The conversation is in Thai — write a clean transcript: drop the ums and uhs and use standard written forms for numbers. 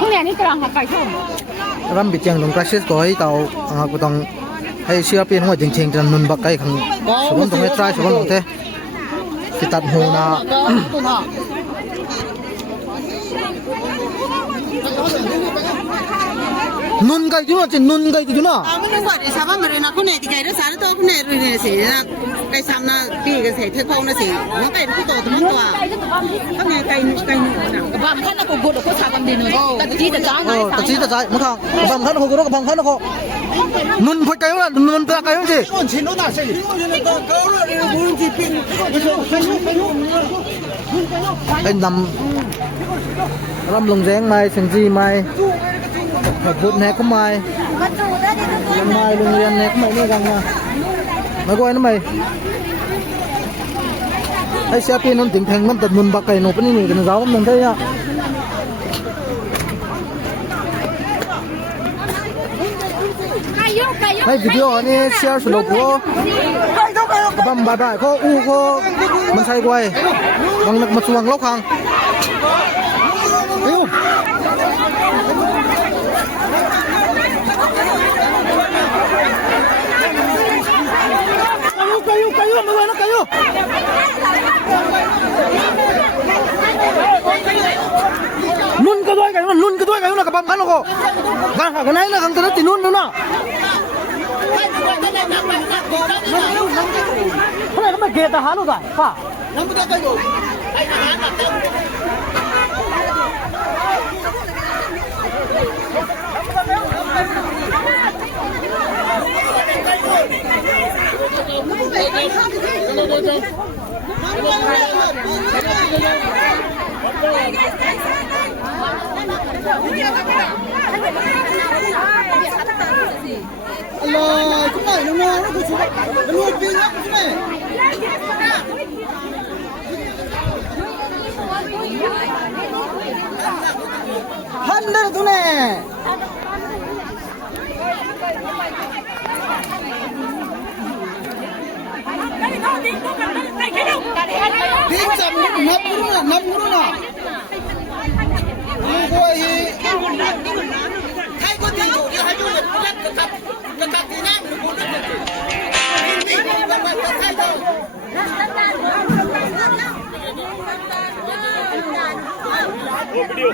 พวกนี้นี่กำลังหักไก่ชุ่มรำบิดยังลงกระชิดก่อยเตาก็ต้องให้เชื่อเปลี่ยนหัวจริงๆจะนุนบักไก่ขังสมมติต้องให้ตรายสมมติต้องเทที่ตัดหูนะนุนไก่จุน่ะจะนุนไก่จุน่ะไม่ได้ว่าดิฉันว่ามันเลยนะคนไหนที่ไก่รักษาตัวคนไหนเลยเนี่ยสินะไก่ซ้ำนะปีกเสร็จเธอพงนะสิน้องไก่ผู้โตตัวมันตัวก็ไงไก่หนูนะกระบังท่านน่ะกูกูกูชาบังดีเลยแต่ที่จะจ้างไงแต่ที่จะจ่ายมึงข้างกระบังท่านเขาก็กระบังท่านเขานุนพไก่ว่านุนปลาไก่ว่าสิไอ้นำรำลงแรงไม้สังจีไม้พูดแหนกก็ไม่ไม่โรงเรียนแหนกไม่เนี่ยกันนะไม่ก็ไอ้นั่นไม่ไอ้เสียปีนนถึงแทงมันตัดมุนบักไก่หนูเป็นนี่กันเรามันได้ยังให้วิดีโอนี้แชร์สนุกพอบัมบาได้เขาอู้เขามันใช่กวยบางนักมาชวงล็อกขังkayu mana kayu nun kedua kayu nak kapam kan kok kan naik nak kan terus nun na mana kamu kita halu kan pak kamu dah kayu Allah, cuma nama aku cuma dua bilang cuma. Handal tu ne. Bisa enam guru na. Gua ini. Hai gua tinggal dia haju dekat tina gua dekat. Ini gambar saya tu. Video.